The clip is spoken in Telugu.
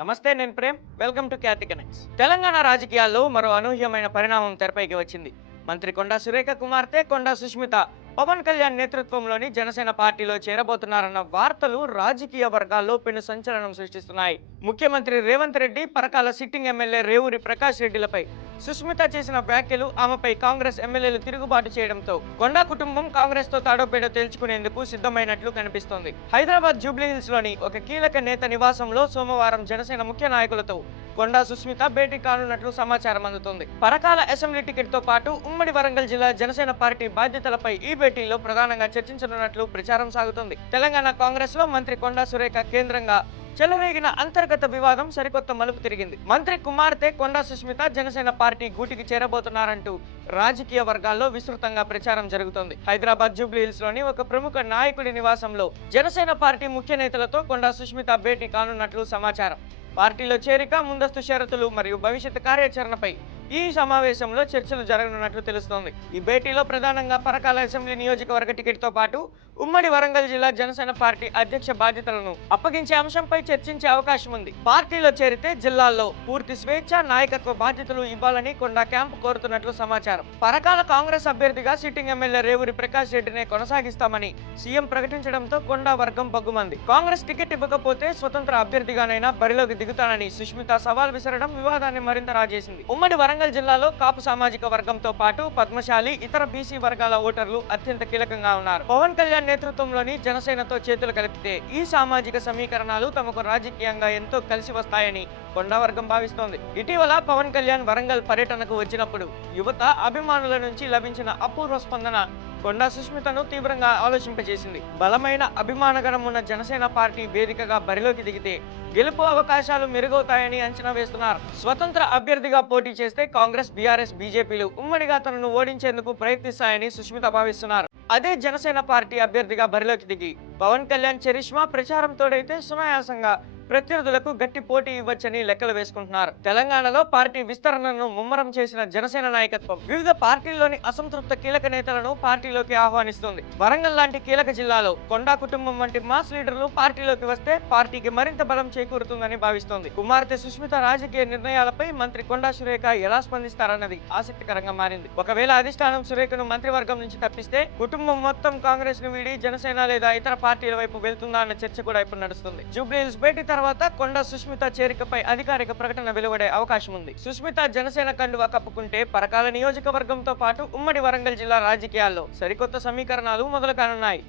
నమస్తే, నేను Prem. Welcome to Khyati connects. Telangana రాజకీయాల్లో మరో అనూహ్యమైన పరిణామం తెరపైకి వచ్చింది. మంత్రి కొండా సురేఖ కుమార్తె కొండా సుష్మిత పవన్ కళ్యాణ్ నేతృత్వంలోని జనసేన పార్టీలో చేరబోతున్నారన్న వార్తలు రాజకీయ వర్గాల్లో పెను సంచలనం సృష్టిస్తున్నాయి. ముఖ్యమంత్రి రేవంత్ రెడ్డి, పరకాల సిట్టింగ్ ఎమ్మెల్యే రేవూరి ప్రకాష్ రెడ్డిలపై సుష్మిత చేసిన వ్యాఖ్యలు, ఆమెపై కాంగ్రెస్ ఎమ్మెల్యేలు తిరుగుబాటు చేయడంతో కొండా కుటుంబం కాంగ్రెస్ తో తాడోపేడో తేల్చుకునేందుకు సిద్ధమైనట్లు కనిపిస్తోంది. హైదరాబాద్ జూబ్లీహిల్స్ లోని ఒక కీలక నేత నివాసంలో సోమవారం జనసేన ముఖ్య నాయకులతో కొండా సుష్మిత భేటీ కానున్నట్లు సమాచారం అందుతోంది. పరకాల అసెంబ్లీ టికెట్ తో పాటు ఉమ్మడి వరంగల్ జిల్లా జనసేన పార్టీ బాధ్యతలపై ఈ భేటీలో ప్రధానంగా చర్చించనున్నట్లు ప్రచారం సాగుతోంది. తెలంగాణ కాంగ్రెస్ లో మంత్రి కొండా సురేఖ కేంద్రంగా చెలరేగిన అంతర్గత వివాదం సరికొత్త మలుపు తిరిగింది. మంత్రి కుమార్తె కొండా సుష్మిత జనసేన పార్టీ గూటికి చేరబోతున్నారంటూ రాజకీయ వర్గాల్లో విస్తృతంగా ప్రచారం జరుగుతోంది. హైదరాబాద్ జూబ్లీహిల్స్ లోని ఒక ప్రముఖ నాయకుడి నివాసంలో జనసేన పార్టీ ముఖ్య నేతలతో కొండా సుష్మిత భేటీ కానున్నట్లు సమాచారం. పార్టీలో చేరిక, ముందస్తు షరతులు మరియు భవిష్యత్ కార్యాచరణపై ఈ సమావేశంలో చర్చలు జరగనున్నట్లు తెలుస్తోంది. ఈ భేటీలో ప్రధానంగా పరకాల అసెంబ్లీ నియోజకవర్గ టికెట్ తో పాటు ఉమ్మడి వరంగల్ జిల్లా జనసేన పార్టీ అధ్యక్ష బాధ్యతలను అప్పగించే అంశంపై చర్చించే అవకాశం ఉంది. పార్టీలో చేరితే జిల్లాల్లో పూర్తి స్వేచ్ఛ, నాయకత్వ బాధ్యతలు ఇవ్వాలని కొండా క్యాంపు కోరుతున్నట్లు సమాచారం. పరకాల కాంగ్రెస్ అభ్యర్థిగా సిట్టింగ్ ఎమ్మెల్యే రేవూరి ప్రకాష్ రెడ్డినే కొనసాగిస్తామని సీఎం ప్రకటించడంతో కొండా వర్గం బగ్గుమంది. కాంగ్రెస్ టికెట్ ఇవ్వకపోతే స్వతంత్ర అభ్యర్థిగానైనా బరిలోకి దిగుతానని సుష్మిత సవాల్ విసరడం వివాదాన్ని మరింత రాజేసింది. ఉమ్మడి వరంగల్ జిల్లాలో కాపు సామాజిక వర్గంతో పాటు పద్మశాలి, ఇతర బీసీ వర్గాల ఓటర్లు అత్యంత కీలకంగా ఉన్నారు. పవన్ కళ్యాణ్ నేతృత్వంలోని జనసేనతో చేతులు కలిపితే ఈ సామాజిక సమీకరణాలు తమకు రాజకీయంగా ఎంతో కలిసి వస్తాయని కొండా వర్గం భావిస్తోంది. ఇటీవల పవన్ కళ్యాణ్ వరంగల్ పర్యటనకు వచ్చినప్పుడు యువత, అభిమానుల నుంచి లభించిన అపూర్వ స్పందన కొండా సుష్మితను తీవ్రంగా ఆలోచింపజేసింది. బలమైన అభిమానగణం ఉన్న జనసేన పార్టీ వేదికగా బరిలోకి దిగితే గెలుపు అవకాశాలు మెరుగవుతాయని అంచనా వేస్తున్నారు. స్వతంత్ర అభ్యర్థిగా పోటీ చేస్తే కాంగ్రెస్, బీఆర్ఎస్, బీజేపీలు ఉమ్మడిగా తనను ఓడించేందుకు ప్రయత్నిస్తాయని సుష్మిత భావిస్తున్నారు. అదే జనసేన పార్టీ అభ్యర్థిగా బరిలోకి దిగి పవన్ కళ్యాణ్ చరిష్మా ప్రచారం తోడైతే సునాయాసంగా ప్రత్యర్థులకు గట్టి పోటీ ఇవ్వచ్చని లెక్కలు వేసుకుంటున్నారు. తెలంగాణలో పార్టీ విస్తరణను ముమ్మరం చేసిన జనసేన నాయకత్వం వివిధ పార్టీల్లోని అసంతృప్త కీలక నేతలను పార్టీలోకి ఆహ్వానిస్తుంది. వరంగల్ లాంటి కీలక జిల్లాలో కొండా కుటుంబం వంటి మాస్ లీడర్లు పార్టీలోకి వస్తే పార్టీకి మరింత బలం చేకూరుతుందని భావిస్తోంది. కుమార్తె సుష్మిత రాజకీయ నిర్ణయాలపై మంత్రి కొండా సురేఖ ఎలా స్పందిస్తారన్నది ఆసక్తికరంగా మారింది. ఒకవేళ అధిష్టానం సురేఖను మంత్రివర్గం నుంచి తప్పిస్తే కుటుంబం మొత్తం కాంగ్రెస్ ను వీడి జనసేన లేదా ఇతర పార్టీల వైపు వెళ్తుందా అన్న చర్చ కూడా ఇప్పుడు నడుస్తుంది. జూబ్లీహిల్స్ భేటీ తర్వాత కొండా సుష్మిత చేరికపై అధికారిక ప్రకటన వెలువడే అవకాశం ఉంది. సుష్మిత జనసేన కండువా కప్పుకుంటే పరకాల నియోజకవర్గంతో పాటు ఉమ్మడి వరంగల్ జిల్లా రాజకీయాల్లో సరికొత్త సమీకరణాలు మొదలు కానున్నాయి.